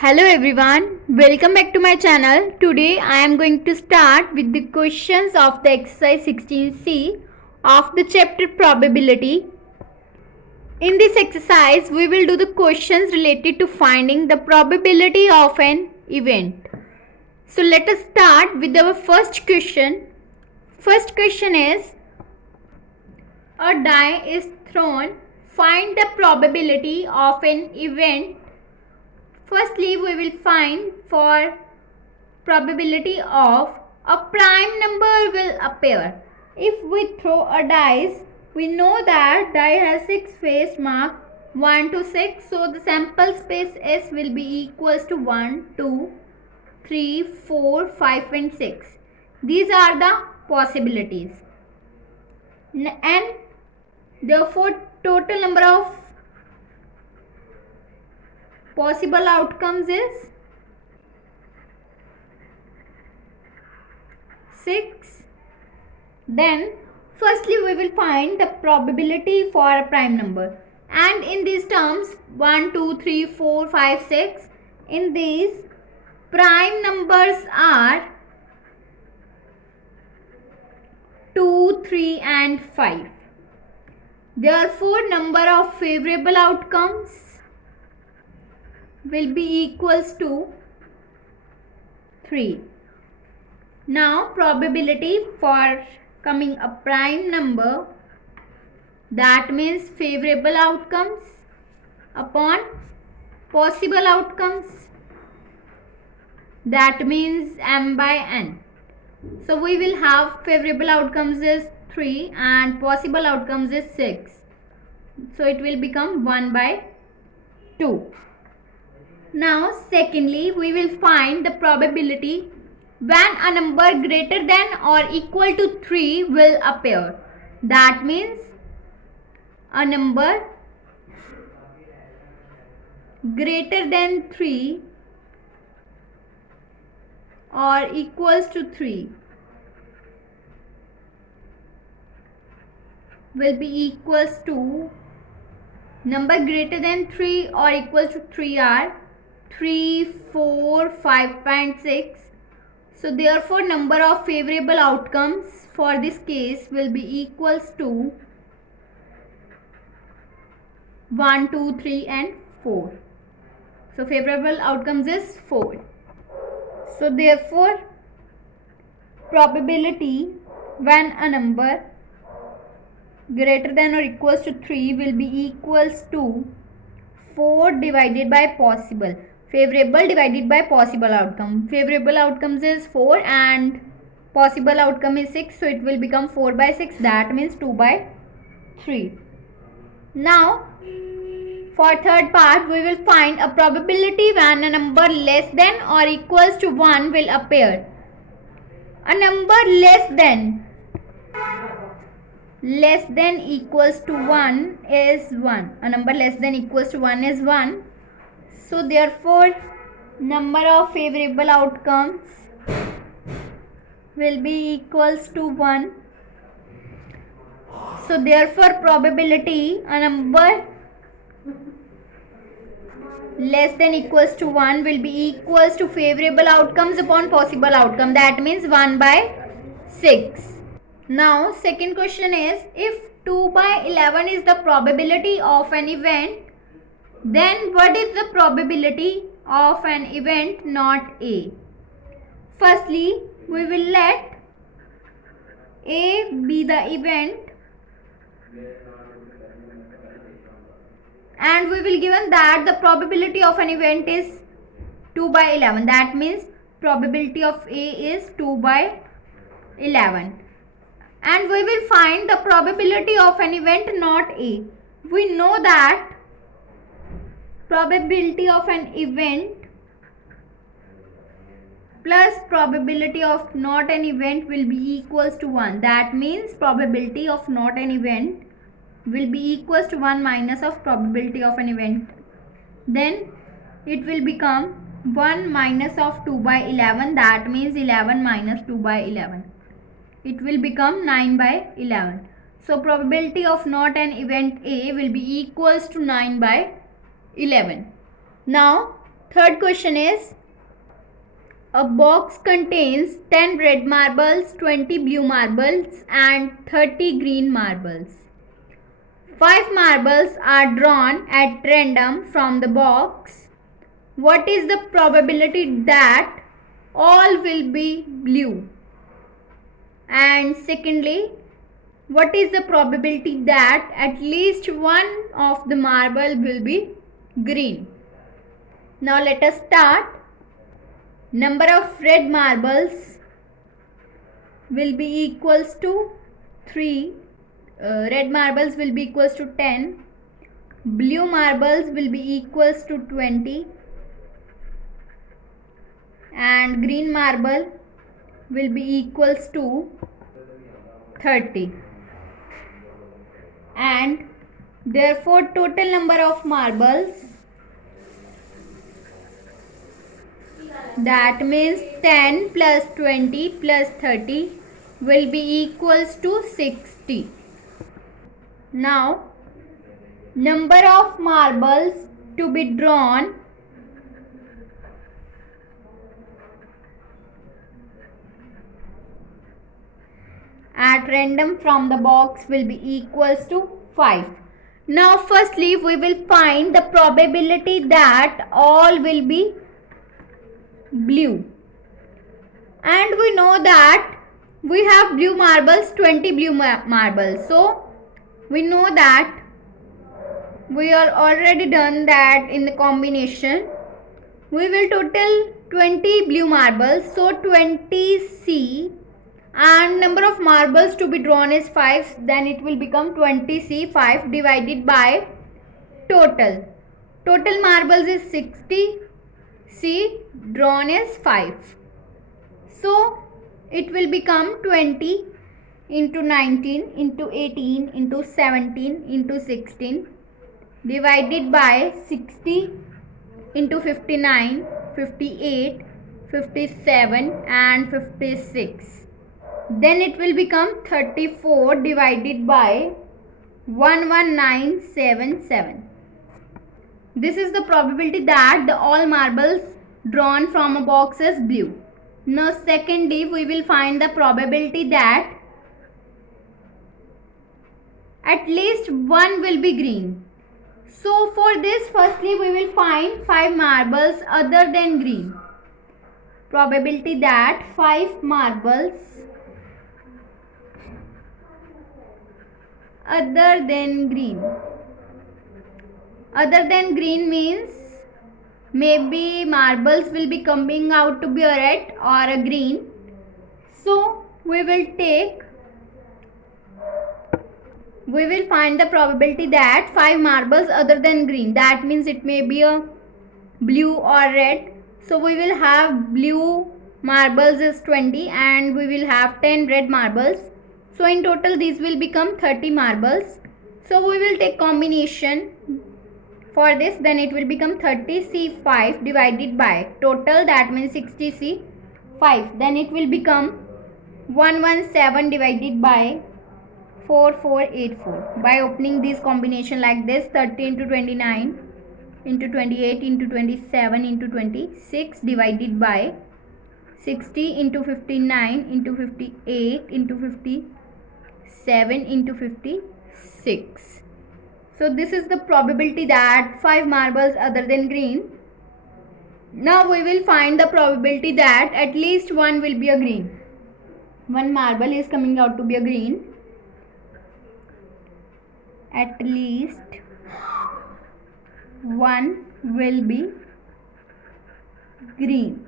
Hello everyone, welcome back to my channel. Today I am going to start with the questions of the exercise 16C of the chapter probability. In this exercise we will do the questions related to finding the probability of an event. So let us start with our first question. First question is, a die is thrown, find the probability of an event. Firstly, we will find for probability of a prime number will appear. If we throw a dice, we know that die has 6 face mark 1 to 6. So the sample space S will be equals to 1, 2, 3, 4, 5 and 6. These are the possibilities. And therefore total number of possible outcomes is 6. Then firstly we will find the probability for a prime number, and in these terms 1, 2, 3, 4, 5, 6, in these prime numbers are 2, 3 and 5. Therefore number of favorable outcomes will be equals to 3. Now probability for coming a prime number, that means favorable outcomes upon possible outcomes, that means m by n. So we will have favorable outcomes is 3 and possible outcomes is 6. So it will become 1 by 2. Now secondly we will find the probability when a number greater than or equal to 3 will appear. That means a number greater than 3 or equals to 3 will be equals to, number greater than 3 or equals to 3 are 3, 4, 5 and 6. So therefore number of favorable outcomes for this case will be equals to 1, 2, 3 and 4. So favorable outcomes is 4. So therefore probability when a number greater than or equals to 3 will be equals to 4 divided by possible. Favorable divided by possible outcome. Favorable outcomes is 4 and possible outcome is 6. So it will become 4 by 6. That means 2 by 3. Now for third part we will find a probability when a number less than or equals to 1 will appear. A number less than equals to 1 is 1. A number less than equals to 1 is 1. So therefore number of favorable outcomes will be equals to 1. So therefore probability a number less than equals to 1 will be equals to favorable outcomes upon possible outcome, that means 1 by 6. Now second question is, if 2 by 11 is the probability of an event, then what is the probability of an event not A? Firstly we will let A be the event and we will given that the probability of an event is 2 by 11. That means probability of A is 2 by 11. And we will find the probability of an event not A. We know that probability of an event plus probability of not an event will be equals to 1. That means probability of not an event will be equals to 1 minus of probability of an event. Then it will become 1 minus of 2 by 11. That means 11 minus 2 by 11. It will become 9 by 11. So probability of not an event A will be equals to 9 by 11. Now Third question is, a box contains 10 red marbles, 20 blue marbles and 30 green marbles. 5 marbles are drawn at random from the box. What is the probability that all will be blue? And secondly, what is the probability that at least one of the marble will be green? Now let us start. Number of red marbles will be equals to 3. Red marbles will be equals to 10. Blue marbles will be equals to 20. And green marble will be equals to 30. And therefore total number of marbles, that means 10 plus 20 plus 30 will be equals to 60. Now number of marbles to be drawn at random from the box will be equals to 5. Now firstly we will find the probability that all will be blue, and we know that we have blue marbles, 20 blue marbles, so we know that we are already done that in the combination. We will total 20 blue marbles, so 20C, and number of marbles to be drawn is 5, then it will become 20C, 5 divided by total marbles is 60, C drawn is 5, so it will become 20 into 19 into 18 into 17 into 16 divided by 60 into 59, 58, 57 and 56. Then it will become 34 divided by 11977. This is the probability that the all marbles drawn from a box is blue. Now secondly, we will find the probability that at least one will be green. So for this, firstly we will find 5 marbles other than green. Probability that 5 marbles other than green. Other than green means maybe marbles will be coming out to be a red or a green. So we will find the probability that 5 marbles other than green. That means it may be a blue or red. So we will have blue marbles is 20 and we will have 10 red marbles. So in total these will become 30 marbles. So we will take combination for this, then it will become 30C5 divided by total, that means 60C5. Then it will become 117 divided by 4484. By opening this combination like this, 30 into 29 into 28 into 27 into 26 divided by 60 into 59 into 58 into 57 into 56. So this is the probability that 5 marbles other than green. Now we will find the probability that at least one will be a green. One marble is coming out to be a green. At least one will be green,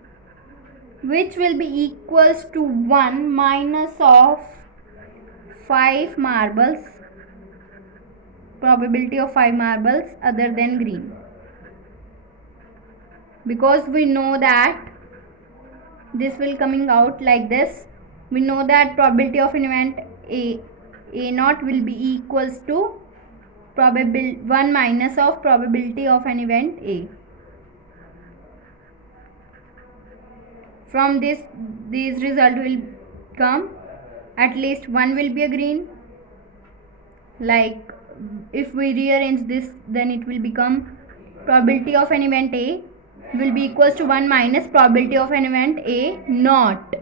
which will be equals to 1 minus of 5 marbles, probability of 5 marbles other than green, because we know that this will coming out like this. We know that probability of an event A naught will be equals to 1 minus of probability of an event A. From this, these result will come at least one will be a green. Like if we rearrange this, then it will become probability of an event A will be equals to 1 minus probability of an event A naught.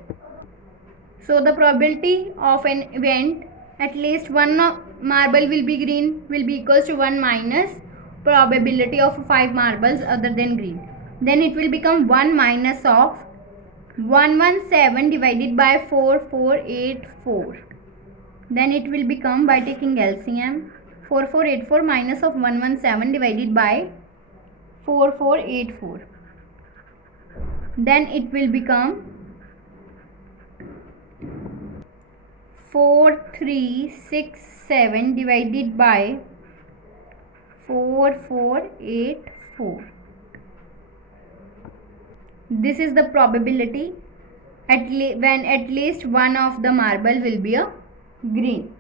So the probability of an event at least one marble will be green will be equals to 1 minus probability of 5 marbles other than green. Then it will become 1 minus of 117 divided by 4484. Then it will become, by taking LCM, 4484 minus of 117 divided by 4484. Then it will become 4367 divided by 4484. This is the probability when at least one of the marble will be a green.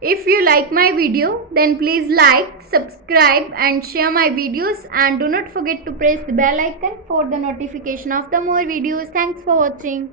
If you like my video, then please like, subscribe and share my videos, and do not forget to press the bell icon for the notification of the more videos. Thanks for watching.